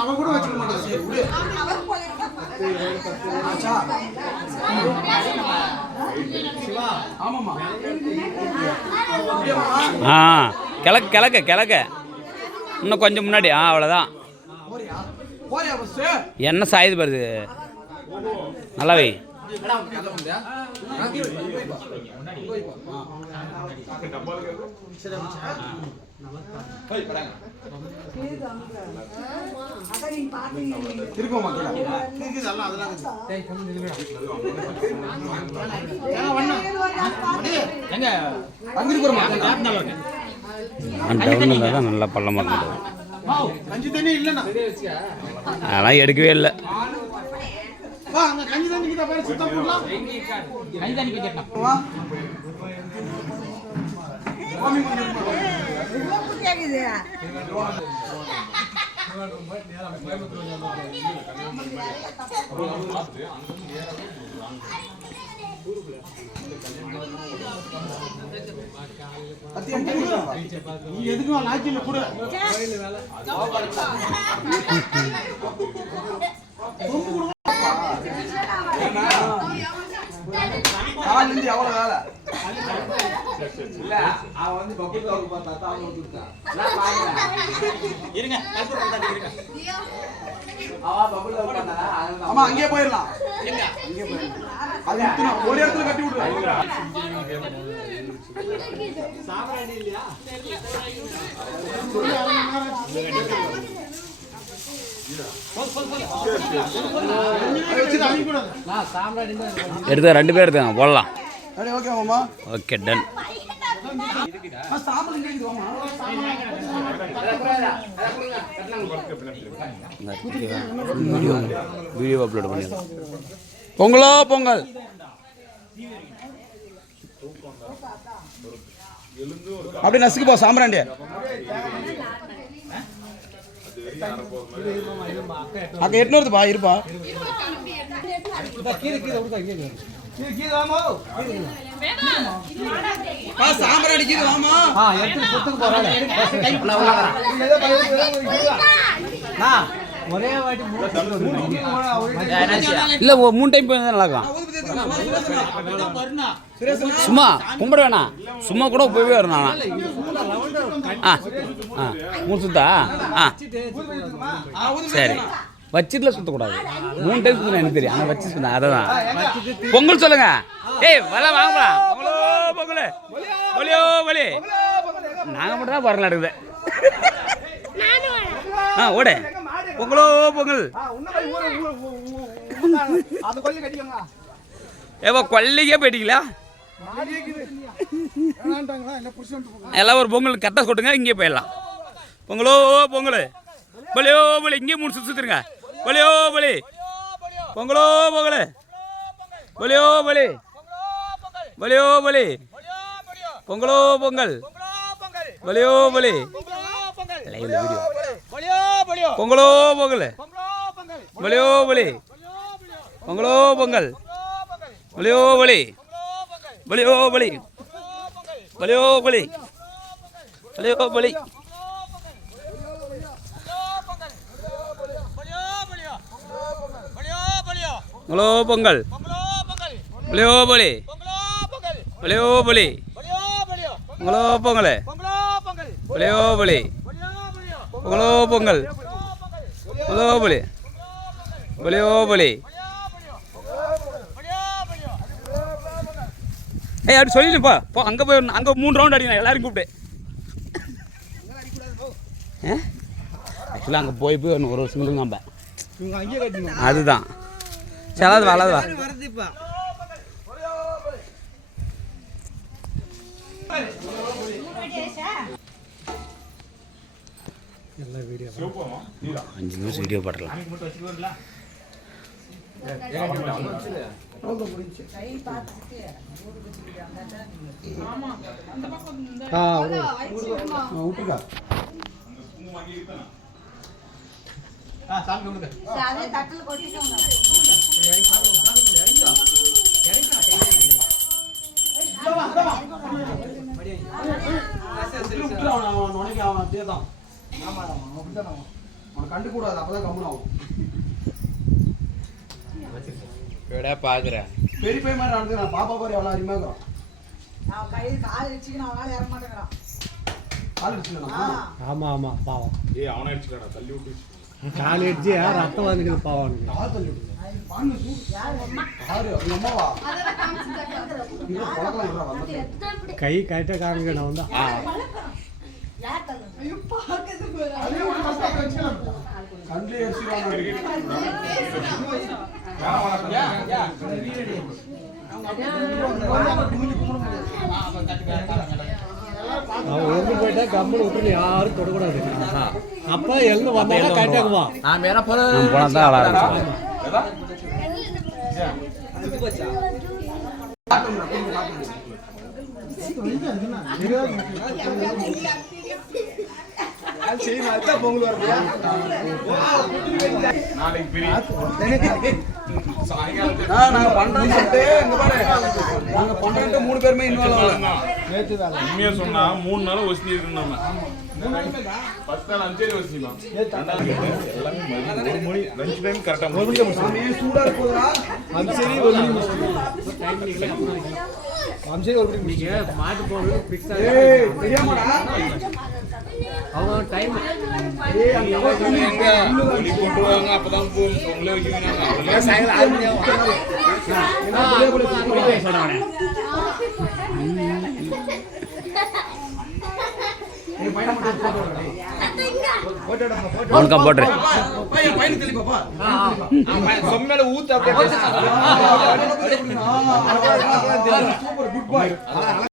அவ கூட வச்சுக்க மாட்டேன். கிழக்கு கிழக்கு கிழக்கு இன்னும் கொஞ்சம் முன்னாடி. அவ்வளோதான். என்ன சாயுது பாருது. நல்லாவே நல்லா பள்ளமாக இருந்தது. அதெல்லாம் எடுக்கவே இல்லை. எதுக்கும் லாக்கில கூட எவ்வளவு வேலை இல்ல. அவன் வந்து பக்கத்து பார்த்தா இருங்க. ஆமா அங்கேயே போயிடலாம். ஒரு இடத்துல கட்டி விடுறேன். எடுத்து 2 பேர் எடுத்தாங்க போடலாம். Okay done. வீடியோ அப்லோட் பண்ணிடலாம். பொங்கலோ பொங்கல். அப்படி நசுக்கு போ சாம்பிராண்டிய. அங்க 800 பா இருப்பா. சாம்பிராணி கீது வாமா. ஒரே வாட்டி இல்ல 3 டைம் போய் நல்லா இருக்கும். சும்மா கும்பிட வேணாம். சும்மா கூட போய் வரணும். 3 சுத்தா. சரி வச்சிட்டுல சுத்தக்கூடாது. 3 டைம் சுத்தணும் எனக்கு தெரியும். ஆனால் வச்சு சுத்தணும். அதான் பொங்கல் சொல்லுங்க. ஏய் வர வாங்கலாம். பொங்கலோ பொங்கல் ஒலியோ ஒலி. நாங்கள் மட்டும் தான் வரல எடுக்குது. ஓட பொங்கலோ பொங்கல். ஏவா கொல்லிக்கே போயிட்டீங்களா? எல்லாம் ஒரு பொங்கல் கரெக்டாக கொட்டுங்க. இங்கே போயிடலாம். பொங்கலோ பொங்கல் பலியோ பலி. இங்கே 3 சுற்றுங்க. பலியோ பலி பொங்கலோ பொங்கல் பலியோ பலி பலியோ பலி பொங்கலோ பொங்கல் பலியோ பலி. வீடியோ பொங்கலோ பொங்கல் பலியோ பலி பொங்கலோ பொங்கல் பலியோ பலி பலியோ பலி பலியோ பலி பலியோ பலி பொங்கலோ பொங்கல் பலியோ பலி பலியோ பலி பொங்கலோ பொங்கல் பலியோ பலி பொங்கலோ பொங்கல் பொங்கலோ பலி பலியோ பலி. ஏய் அப்படி சொல்லிடுப்பா. போ அங்கே போய் அங்கே 3 ரவுண்ட் அடிக்கணும். எல்லாரும் கூப்பிட்டு. ஆக்சுவலாக அங்கே போய் ஒரு சிங்கிள் நம்ம அதுதான் சரி. வளருவா அஞ்சு நிமிஷம் வீடியோ போடலாம். உனக்கு கண்டுக்கூடாது, அப்பதான் கம்முன்னு ஆகும். பாக்குறேன் பெரிய பையன் மாதிரி நடந்துக்கிறான். பாப்பா பாரு எவ்வளோ அருமையாக இருக்கிறான். நான் கையில் கால் வச்சுக்கணும், அவனால ஏற மாட்டேங்கிறான். கால் அடிச்சுக்கலாமா? ஆமா ஆமா பாவம். அவனை அடிச்சுக்கடா தள்ளி விட்டு கால் அடிச்சு ரத்தம் வந்துக்குது பாவம். கால் தள்ளி விடுங்க. பாருங்க, யாரு அவங்க அம்மாவா? இங்க பழக்கலாம் இல்ல வந்து. கை கரெக்டா காமிக்க நான் வந்து ஐயோ, பார்க்கறது பாரு. அதே ஒரு கஷ்டம் வச்சுக்கலாம். கண்ணிலே அடிச்சுக்கலாம். அவன் எழுந்து போயிட்டா கம்முன்னு விட்டு யாரும் தொடக்கூடாது. அப்ப எழுந்து வந்தாலும் கரெக்டாகுவான். போனா தான் ஆள ஆரம்பிச்சு. நாளைக்கு பெரிய நாங்க பண்றோம் சொல்லிட்டு இங்க பாரு, நாங்க பண்றோம்ட்டு 3 பேருமே இன்வால்வ் ஆகலாம். உண்மையா சொன்னா 3 நாள் வசதி இருக்கு. நம்ம 10 நாள் 5 நாள் வசதி எல்லாமே லஞ்ச் டைம் கரெக்டா சாமி சூடா இருக்குதுடா. நீங்க மாட்டு போறது பிக்ஸ் ஏய் தெரியாமடா. அவங்க டைம் கொண்டு வாங்க அப்பதான் உங்களே வைக்கிறாங்க. சாயங்காலம் 6 மணி ஆகும். அவனுக்கா போட்டுரு. பையன் பையன் தெளி பாப்பா. சொம்மேல ஊத்து அப்படியே சூப்பர் குட் பாய்.